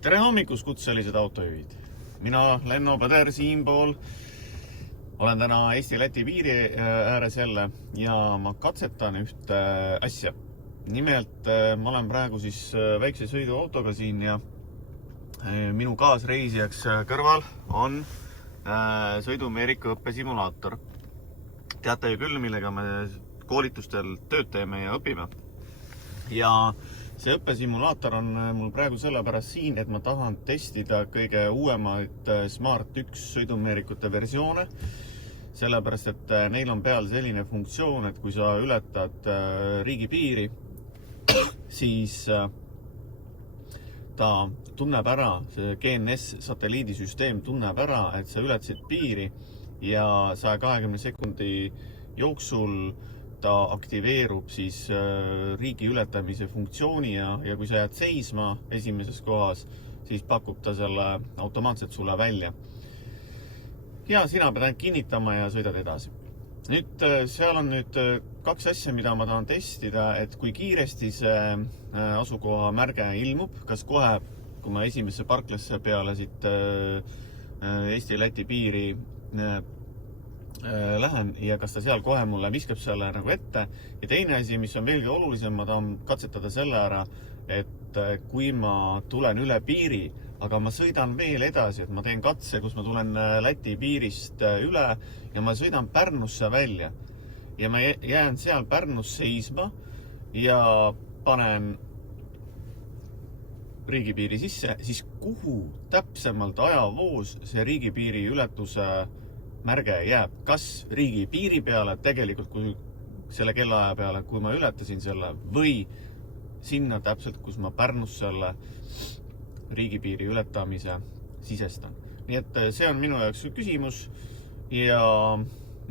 Tere hommikust, kutselised autojuhid! Mina, Lenno Põder siinpool, olen täna Eesti-Läti piiri ääres jälle ja ma katsetan ühte asja. Nimelt ma olen praegu siis väikse sõiduautoga siin ja minu kaasreisijaks kõrval on sõidumeeriku õppesimulaator. Teate ju küll, millega me koolitustel tööd teeme ja õpime. Ja see õppesimulaator on mul praegu sellepärast siin, et ma tahan testida kõige uuemaid Smart 1 sõidumeerikute versioone. Sellepärast, et neil on peal selline funktsioon, et kui sa ületad riigipiiri, siis ta tunneb ära, see GNS satelliidisüsteem tunneb ära, et sa ületasid piiri ja 120 sekundi jooksul ta aktiveerub siis riigi ületamise funktsiooni ja kui sa jääd seisma esimeses kohas, siis pakub ta selle automaatselt sulle välja. Ja sina pead ainult kinnitama ja sõidad edasi. Nüüd seal on kaks asja, mida ma tahan testida, et kui kiiresti see asukoha märge ilmub, kas kohe, kui ma esimesse parklasse peale siit Eesti-Läti piiri lähen ja kas ta seal kohe mulle viskab selle nagu ette. Ja teine asi, mis on veelgi olulisem, ma tahan katsetada selle ära, et kui ma tulen üle piiri, aga ma sõidan veel edasi, et ma teen katse, kus ma tulen Läti piirist üle ja ma sõidan Pärnusse välja. Ja ma jään seal Pärnus seisma ja panen riigipiiri sisse, siis kuhu täpsemalt ajavoos see riigipiiri ületuse märge jääb, kas riigi piiri peale tegelikult kui selle kellaaja peale, kui ma ületasin selle, või sinna täpselt, kus ma Pärnus selle riigipiiri ületamise sisestan. Nii et see on minu jaoks küsimus ja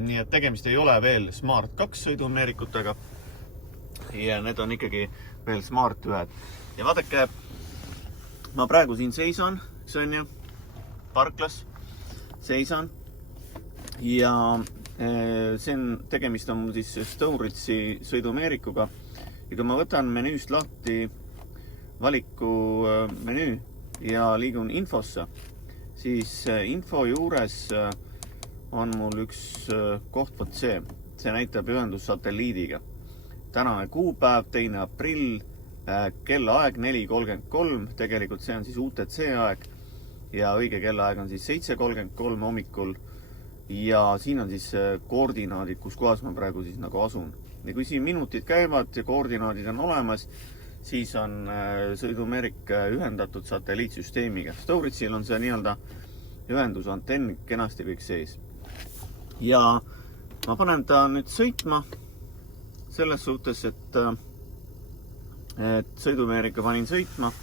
nii et tegemist ei ole veel Smart 2 sõidumeerikutega ja need on ikkagi veel Smart 1. Ja vaadake, ma praegu siin seisan, see on ju, parklas seisan. Ja tegemist on mul siis Stoneridge'i sõidumeerikuga. Ja kui ma võtan menüüst lahti valiku menüü ja liigun infosse, siis info juures on mul üks koht, võt see. See näitab ühendus satelliidiga. Tänane kuupäev, 2. aprill, kellaaeg 4.33, tegelikult see on siis UTC aeg ja õige kellaaeg on siis 7.33 hommikul. Ja siin on siis koordinaadid, kus kohas ma praegu siis nagu asun. Ja kui siin minutid käivad ja koordinaadid on olemas, siis on sõidumeerik ühendatud satelliitsüsteemiga. Stoneridge'il on see nii-öelda ühendus, antenn kenasti kõik sees. Ja ma panen ta nüüd sõitma selles suhtes, et sõidumeerika panin sõitma.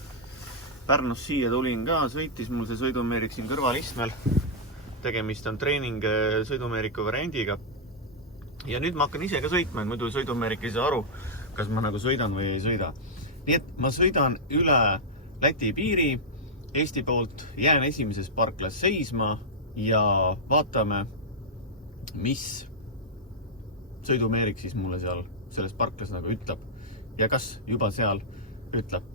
Pärnus siia tulin ka, sõitis mul see sõidumeerik siin kõrvalistmel. Tegemist on treening sõidumeeriku variandiga. Ja nüüd ma hakkan ise ka sõitma, et muidu sõidumeerik ei saa aru, kas ma nagu sõidan või ei sõida. Nii et ma sõidan üle Läti piiri Eesti poolt, jään esimeses parklas seisma ja vaatame, mis sõidumeerik siis mulle seal selles parklas nagu ütleb ja kas juba seal ütleb.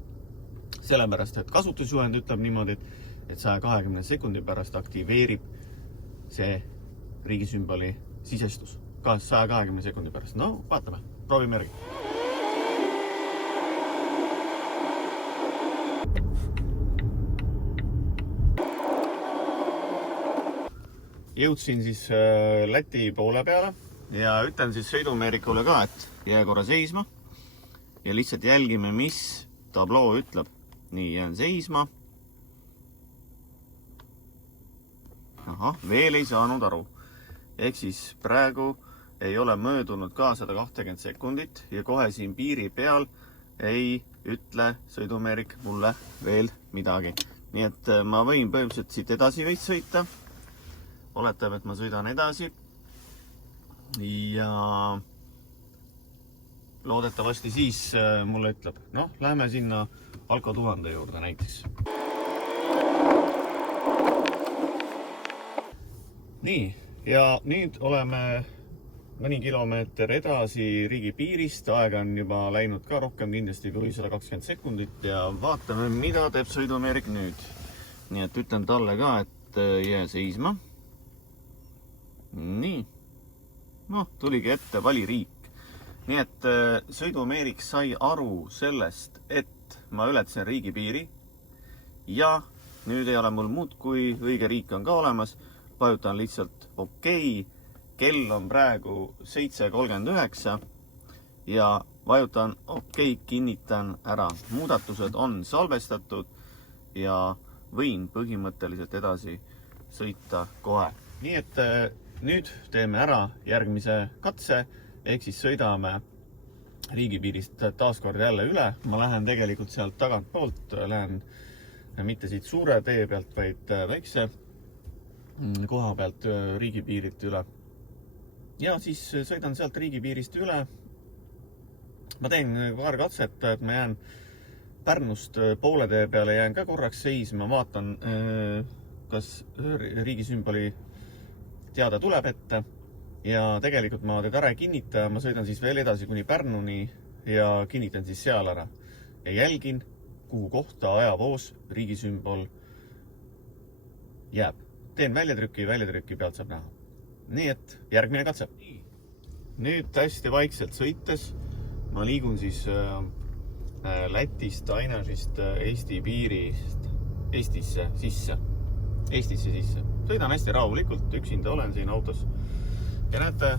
Sellepärast, et kasutusjuhend ütleb niimoodi, et 120 sekundi pärast aktiveerib see riigisümboli sisestus. Ka 120 sekundi pärast. No, vaatame. Proovime järgi. Jõudsin siis Läti poole peale ja ütlen siis sõidumeerikule ka, et jää korra seisma ja lihtsalt jälgime, mis tabloo ütleb. Nii, jään seisma. Aha, veel ei saanud aru. Ehk siis praegu ei ole möödunud ka 120 sekundit ja kohe siin piiri peal ei ütle sõidumeerik mulle veel midagi. Nii et ma võin põhimõtteliselt siit edasi veits sõita. Oletab, et ma sõidan edasi ja loodetavasti siis mulle ütleb. Noh, lähme sinna Alko 1000 juurde näiteks. Nii, ja nüüd oleme mõni kilomeeter edasi riigipiirist, aega on juba läinud ka rohkem kindlasti kui 120 sekundit ja vaatame, mida teeb sõidumeerik nüüd. Nii et ütlen talle ka, et jää seisma. Nii. Noh, tuligi ette vali riik. Nii et sõidumeerik sai aru sellest, et ma ületasin riigipiiri ja nüüd ei ole mul muud, kui õige riik on ka olemas. Vajutan lihtsalt okei. Kell on praegu 7:39 ja vajutan okei, kinnitan ära. Muudatused on salvestatud ja võin põhimõtteliselt edasi sõita kohe. Nii et nüüd teeme ära järgmise katse, ehk siis sõidame riigipiirist taaskord jälle üle. Ma lähen tegelikult sealt tagantpoolt, lähen mitte siit suure tee pealt, vaid väikse koha pealt riigipiirilt üle. Ja siis sõidan sealt riigipiirist üle. Ma teen paar katset, et ma jään Pärnust poole tee peale, jään ka korraks seisma, vaatan, kas riigisümboli teada tuleb ette. Ja tegelikult ma teda ära ei kinnita, ma sõidan siis veel edasi kuni Pärnuni ja kinnitan siis seal ära. Ja jälgin, kuhu kohta ajavoos riigisümbol jääb. Teen väljatrükki pealt saab näha. Nii et järgmine katse. Nüüd hästi vaikselt sõites ma liigun siis Lätist, Ainažist, Eesti piirist Eestisse sisse. Sõidan hästi rahulikult, üksinda olen siin autos. Ja näete,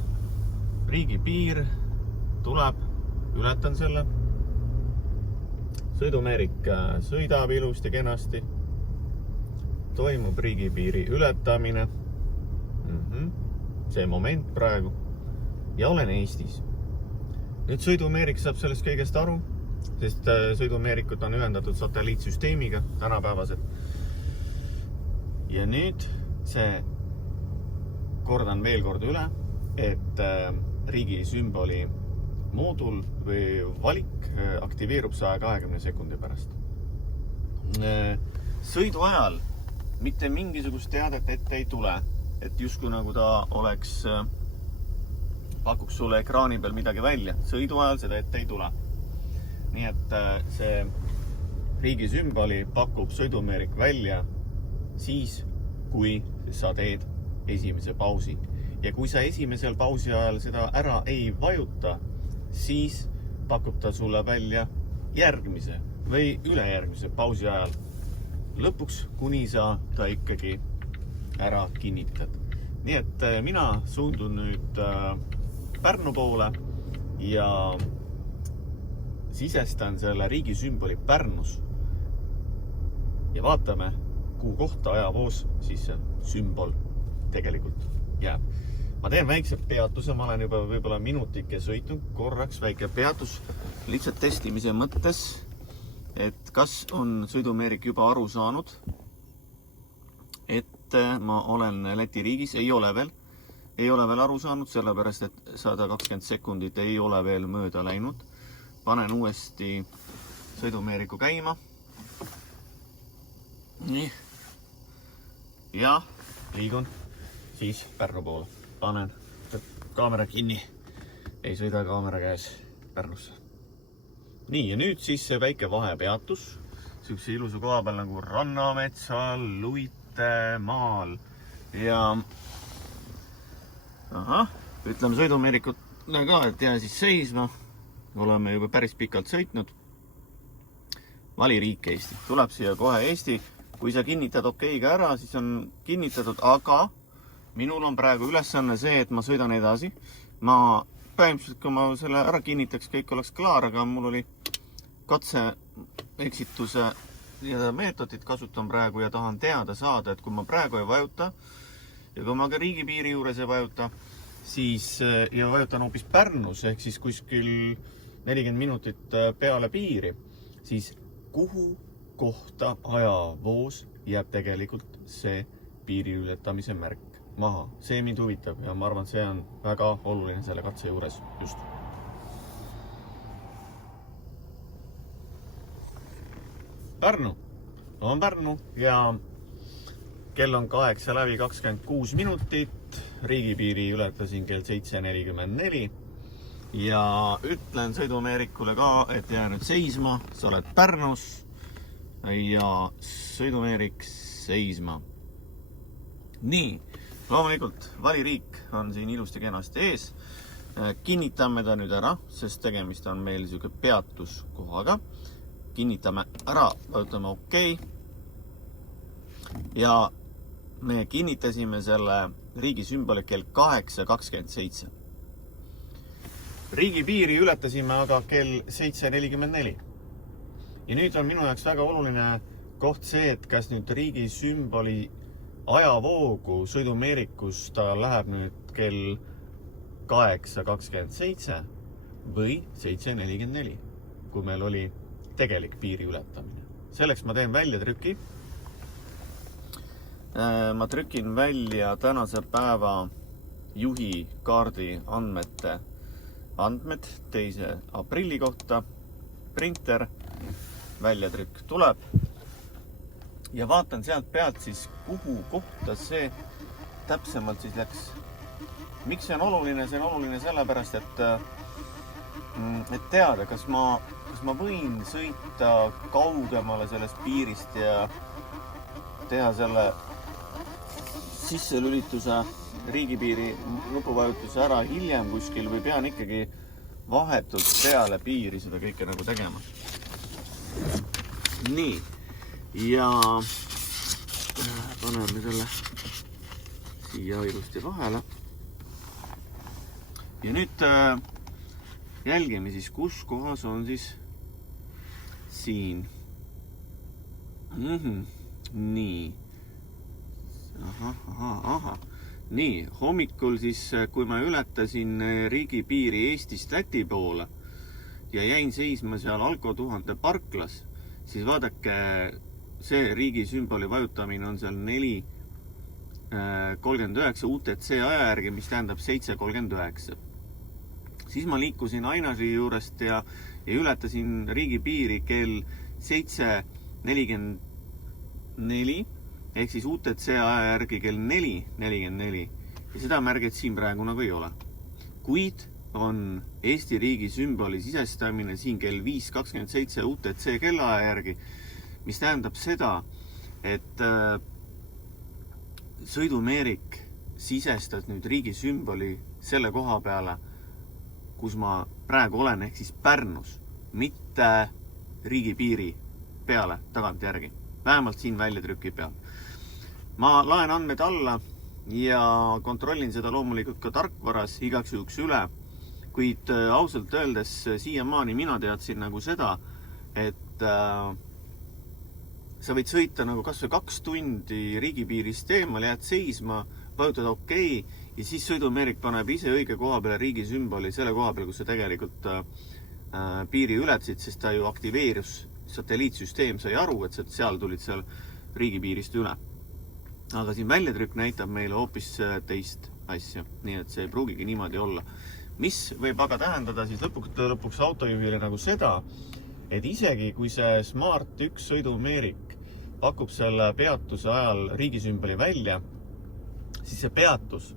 riigipiir tuleb, ületan selle. Sõidumeerik sõidab ilusti kenasti. Toimub riigipiiri ületamine. See moment praegu. Ja olen Eestis. Nüüd sõidumeerik saab sellest kõigest aru, sest sõidumeerikud on ühendatud satelliitsüsteemiga tänapäevased. Ja nüüd see kordan veel kord üle, et riigisümboli moodul või valik aktiveerub 120 sekundi pärast. Sõidu ajal mitte mingisugust teadet ette ei tule, et justkui nagu ta oleks, pakuks sulle ekraani peal midagi välja. Sõidu ajal seda ette ei tule. Nii et see riigisümboli pakub sõidumeerik välja siis, kui sa teed esimese pausi. Ja kui sa esimesel pausi ajal seda ära ei vajuta, siis pakub ta sulle välja järgmise või ülejärgmise pausi ajal. Lõpuks, kuni sa ta ikkagi ära kinnitad. Nii et mina suundun nüüd Pärnu poole ja sisestan selle riigisümboli Pärnus ja vaatame, kuhu kohta ajavoos siis see sümbol tegelikult jääb. Ma teen väikse peatuse, ma olen juba võib-olla minutike sõitnud, korraks väike peatus lihtsalt testimise mõttes, et kas on sõidumeerik juba aru saanud, et ma olen Läti riigis, ei ole veel aru saanud, sellepärast et 120 sekundit ei ole veel mööda läinud. Panen uuesti sõidumeeriku käima. Nii. Ja liigun siis Pärnu poole. Panen kaamera kinni. Ei sõida kaamera käes Pärnusse. Nii, ja nüüd siis see väike vahepeatus. Sihukese ilusa koha peal nagu Rannametsal, Luitemaal. Ja ütleme sõidumeerikutele ka, et jää siis seisma. Oleme juba päris pikalt sõitnud. Vali riik Eesti. Tuleb siia kohe Eesti. Kui sa kinnitad okeiga ära, siis on kinnitatud, aga minul on praegu ülesanne see, et ma sõidan edasi. Ma päevimselt, kui ma selle ära kinnitaks, kõik oleks klaar, aga mul oli katse eksituse meetodit kasutan praegu ja tahan teada saada, et kui ma praegu ei vajuta ja kui ma ka riigipiiri juures ei vajuta, siis ja vajutan hoopis Pärnus, ehk siis kuskil 40 minutit peale piiri, siis kuhu kohta ajavoos jääb tegelikult see piiri ületamise märk maha. See mind huvitab ja ma arvan, see on väga oluline selle katse juures just. Pärnu on Pärnu ja kell on 8 läbi 26 minutit. riigipiiri ületasin kell 7:44 ja ütlen sõidumeerikule ka, et jää nüüd seisma, sa oled Pärnus ja sõidumeerik seisma. Nii, loomulikult valiriik on siin ilusti kenasti ees. Kinnitame ta nüüd ära, sest tegemist on meil siuke peatuskohaga. Kinnitame ära, vajutame OK. Ja me kinnitasime selle riigi sümboli kell 8:27. Riigipiiri ületasime aga kell 7:44. Ja nüüd on minu jaoks väga oluline koht see, et kas nüüd riigi sümboli ajavoogu sõidumeerikus ta läheb nüüd kell 8:27 või 7:44, kui meil oli tegelik piiri ületamine. Selleks ma teen väljatrüki. Ma trükin välja tänase päeva juhi kaardi andmed 2. aprilli kohta. Printer, väljatrükk tuleb ja vaatan sealt pealt siis, kuhu kohta see täpsemalt siis läks. Miks see on oluline? See on oluline sellepärast, et teada, kas ma võin sõita kaugemale sellest piirist ja teha selle sisselülituse riigipiiri nupuvajutuse ära hiljem kuskil või pean ikkagi vahetult peale piiri seda kõike nagu tegema. Nii, ja paneme selle siia ilusti vahele. Ja nüüd jälgime siis, kus kohas on siis siin. Nii. Aha. Nii, hommikul siis, kui ma ületasin riigipiiri Eestist Läti poole ja jäin seisma seal Alko 1000 parklas, siis vaadake, see riigi sümboli vajutamine on seal 4:39 UTC aja järgi, mis tähendab 7:39. Siis ma liikusin Ainasi juurest ja ületasin riigipiiri kell 7:44 ehk siis UTC aja järgi kell 4:44 ja seda märget siin praegu nagu ei ole. Kuid on Eesti riigi sümboli sisestamine siin kell 5:27 UTC kellaaja järgi, mis tähendab seda, et sõidumeerik sisestas nüüd riigi sümboli selle koha peale, kus ma praegu olen, ehk siis Pärnus, mitte riigipiiri peale tagantjärgi. Vähemalt siin väljatrüki peal. Ma laen andmed alla ja kontrollin seda loomulikult ka tarkvaras igaks juhuks üle, kuid ausalt öeldes siiamaani mina teadsin nagu seda, et sa võid sõita nagu kas või 2 tundi riigipiirist eemal, jääd seisma, vajutad OK ja siis sõidumeerik paneb ise õige koha peale riigi sümboli selle koha peale, kus sa tegelikult piiri ületasid, sest ta ju aktiveerus, satelliitsüsteem sai aru, et seal tulid seal riigipiirist üle. Aga siin väljatrükk näitab meile hoopis teist asja, nii et see ei pruugigi niimoodi olla. Mis võib aga tähendada siis lõpuks autojuhile nagu seda, et isegi kui see Smart 1 sõidumeerik pakub selle peatuse ajal riigisümboli välja, siis see peatus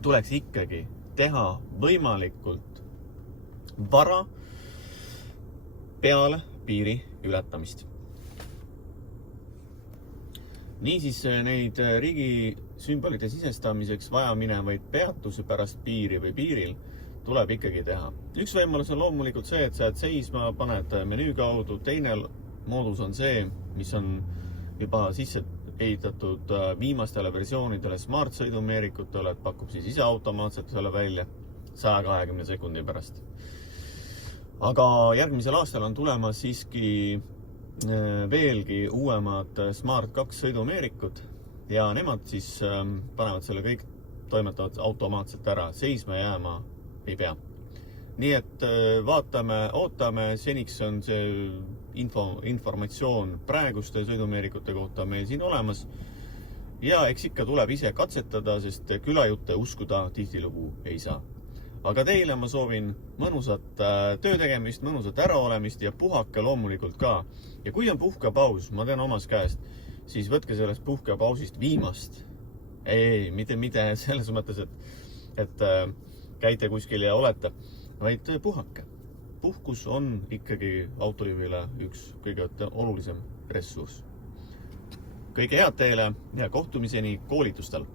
tuleks ikkagi teha võimalikult vara peale piiri ületamist. Niisiis neid riigi sümbolite sisestamiseks vaja minevaid peatusi pärast piiri või piiril tuleb ikkagi teha. Üks võimalus on loomulikult see, et sa jääd seisma, paned menüü kaudu. Teine moodus on see, mis on juba sisse ehitatud viimastele versioonidele Smart sõidumeerikutele, et pakub siis ise automaatselt selle välja 120 sekundi pärast. Aga järgmisel aastal on tulemas siiski veelgi uuemad Smart 2 sõidumeerikud ja nemad siis panevad selle kõik, toimetavad automaatselt ära, seisma jääma ei pea. Nii et vaatame, ootame, seniks on see informatsioon praeguste sõidumeerikute kohta meil siin olemas ja eks ikka tuleb ise katsetada, sest külajutte uskuda tihtilugu ei saa. Aga teile ma soovin mõnusat töö tegemist, mõnusat äraolemist ja puhake loomulikult ka. Ja kui on puhkepaus, ma tean omas käest, siis võtke sellest puhkepausist viimast ei, mitte selles mõttes, et käite kuskil ja olete, vaid puhake. Puhkus on ikkagi autojuhile üks kõige olulisem ressurss. Kõige head teile ja kohtumiseni koolitustel!